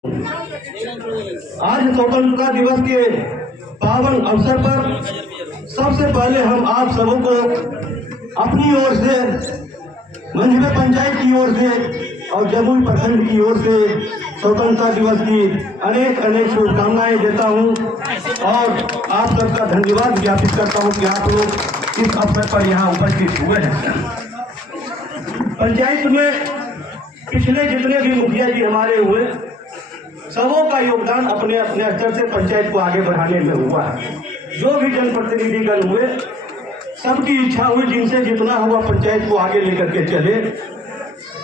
आज स्वतंत्रता दिवस के पावन अवसर पर सबसे पहले हम आप सबों को अपनी ओर से मंझवे पंचायत की ओर से और जमुई प्रखंड की ओर से स्वतंत्रता दिवस की अनेक अनेक शुभकामनाएं देता हूं और आप सबका धन्यवाद ज्ञापित करता हूं कि आप लोग इस अवसर पर यहां उपस्थित हुए हैं। पंचायत में पिछले जितने भी मुखिया जी हमारे हुए सबों का योगदान अपने अपने स्तर से पंचायत को आगे बढ़ाने में हुआ है। जो भी जनप्रतिनिधिगण हुए सबकी इच्छा हुई जिनसे जितना हुआ पंचायत को आगे लेकर के चले।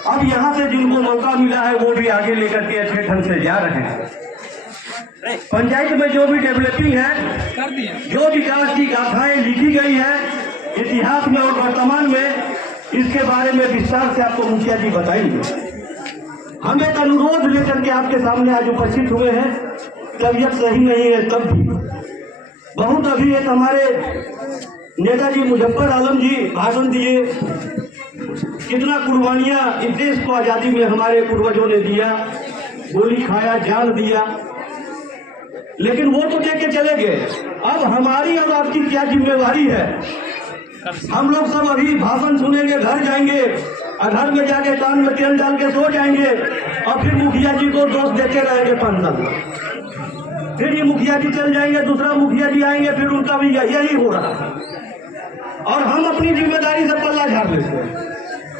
अब यहाँ से जिनको मौका मिला है वो भी आगे लेकर के अच्छे ढंग से जा रहे हैं। पंचायत में जो भी डेवलपिंग है, जो विकास की गाथाएं लिखी गई है इतिहास में और वर्तमान में, इसके बारे में विस्तार से आपको मुखिया जी बताएंगे। हम एक अनुरोध लेकर के आपके सामने आज उपस्थित हुए हैं। तबीयत सही नहीं है तब भी बहुत अभी एक हमारे नेताजी मुजफ्फर आलम जी भाषण दिए, कितना कुर्बानियां इस देश को आजादी में हमारे पूर्वजों ने दिया, गोली खाया, जान दिया, लेकिन वो तो देख के चले गए। अब हमारी और आपकी क्या जिम्मेवारी है? हम लोग सब अभी भाषण सुनेंगे, घर जाएंगे और घर में जाके कान में तेल डाल के सो जाएंगे और फिर मुखिया जी को दोष देते रहेंगे 5 साल। फिर ये मुखिया जी चल जाएंगे, दूसरा मुखिया जी आएंगे, फिर उनका भी यही हो रहा है और हम अपनी जिम्मेदारी से पल्ला झाड़ लेते हैं।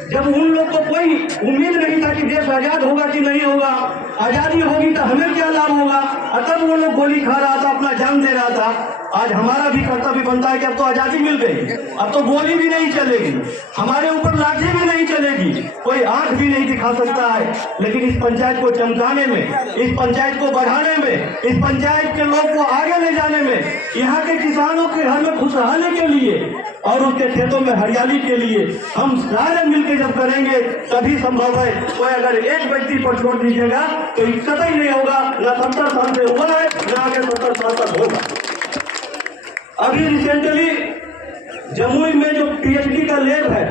जब उन लोग को कोई उम्मीद नहीं था कि देश आजाद होगा कि नहीं होगा, आजादी होगी तो हमें क्या लाभ होगा, तब वो लोग गोली खा रहा था, अपना जान दे रहा था। आज हमारा भी कर्तव्य बनता है कि अब तो आजादी मिल गई, अब तो गोली भी नहीं चलेगी, हमारे ऊपर लाठी भी नहीं चलेगी, कोई आंख भी नहीं दिखा सकता है। लेकिन इस पंचायत को चमकाने में, इस पंचायत को बढ़ाने में, इस पंचायत के लोग को आगे ले जाने में, यहाँ के किसानों के घर में खुशहाली के लिए और उसके खेतों में हरियाली के लिए हम सारे मिलकर जब करेंगे तभी संभव है। कोई अगर एक व्यक्ति पर छोड़ दीजिएगा तो कतई नहीं होगा। न 70 साल से हुआ है, न आगे 70 साल तक होगा। अभी रिसेंटली जमुई में जो पीएचडी का लैब है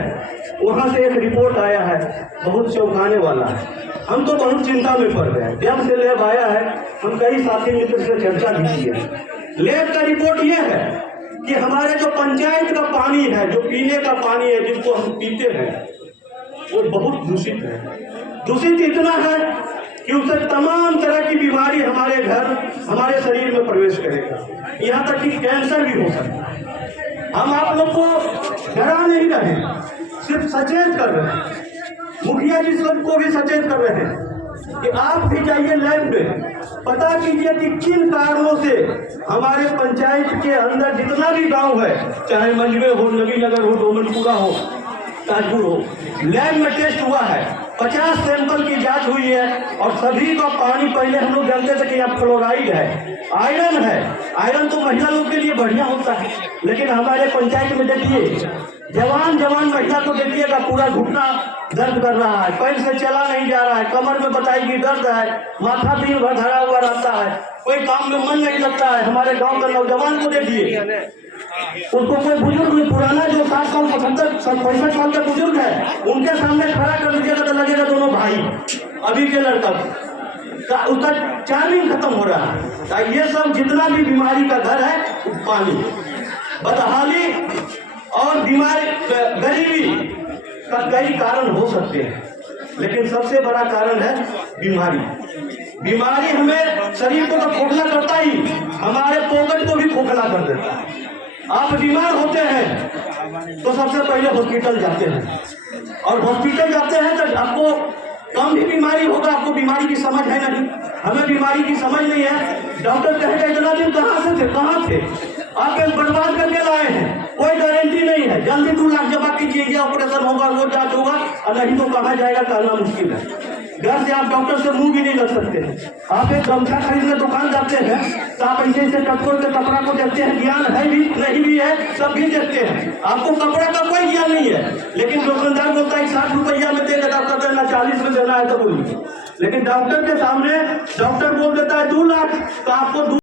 वहां से एक रिपोर्ट आया है, बहुत चौंकाने वाला है। हम तो बहुत चिंता में पड़ गए हैं। जब से लैब आया है हम कई साथी मित्र से चर्चा भी की है। लैब का रिपोर्ट यह है कि हमारे जो पंचायत का पानी है, जो पीने का पानी है, जिसको हम पीते हैं, वो बहुत दूषित है। दूषित इतना है कि उससे तमाम तरह की बीमारी हमारे घर, हमारे शरीर में प्रवेश करेगा, यहाँ तक कि कैंसर भी हो सकता है। हम आप लोग को डरा नहीं रहे, सिर्फ सचेत कर रहे हैं। मुखिया जी सबको भी सचेत कर रहे हैं कि आप भी जाइए लैब में, पता कीजिए कि किन कारणों से हमारे पंचायत के अंदर जितना भी गांव है, चाहे मंझवे हो, नवीनगर हो, डोमनपुरा हो, ताजपुर हो, लैब में टेस्ट हुआ है। 50 सैंपल की जांच हुई है और सभी का पानी, पहले हम लोग जानते थे कि यहाँ फ्लोराइड है, आयरन है। आयरन तो महिला लोग के लिए बढ़िया होता है, लेकिन हमारे पंचायत में देखिए जवान महिला को देखिएगा पूरा घुटना दर्द कर रहा है, पैर से चला नहीं जा रहा है, कमर में बताएगी दर्द है, माथा दिन भर धरा हुआ रहता है, कोई काम में मन नहीं लगता है। हमारे गांव का नौजवान को देखिए, उसको कोई बुजुर्ग पुराना जो 60 साल 65 साल का बुजुर्ग है, उनके सामने खड़ा कर दीजिएगा तो लगेगा दोनों भाई। अभी के लड़का उसका चार्जिंग खत्म हो रहा है। ये सब जितना भी बीमारी का घर है, पानी, बदहाली और बीमारी, गरीबी का कई कारण हो सकते हैं, लेकिन सबसे बड़ा कारण है बीमारी। बीमारी हमें शरीर को तो खोखला करता ही, हमारे पॉकेट को भी खोखला कर देता है। आप बीमार होते हैं तो सबसे पहले हॉस्पिटल जाते हैं और हॉस्पिटल जाते हैं तो आपको कम भी बीमारी होगा, आपको बीमारी की समझ है नहीं, हमें बीमारी की समझ नहीं है। डॉक्टर कहेगा इतना दिन कहाँ थे, आपके बर्बाद करके लाए हैं, कोई गारंटी नहीं है। जल्दी 2 लाख जमा कीजिए, ये ऑपरेशन होगा, वो जांच होगा, और नहीं तो कहाँ जाएगा कहना मुश्किल है। घर से आप डॉक्टर से मुंह भी नहीं लग सकते हैं। आप एक गमछा खरीदने दुकान जाते हैं तो आप ऐसे टटकोर के कपड़ा को देखते हैं, ज्ञान है भी नहीं भी है, सब भी देखते हैं, आपको कपड़ा का कोई ज्ञान नहीं है। लेकिन दुकानदार बोलता है 60 रुपया में देगा, डॉक्टर देना 40 में देना है तो बोलिए। लेकिन डॉक्टर के सामने डॉक्टर बोल देता है 2 लाख, तो आपको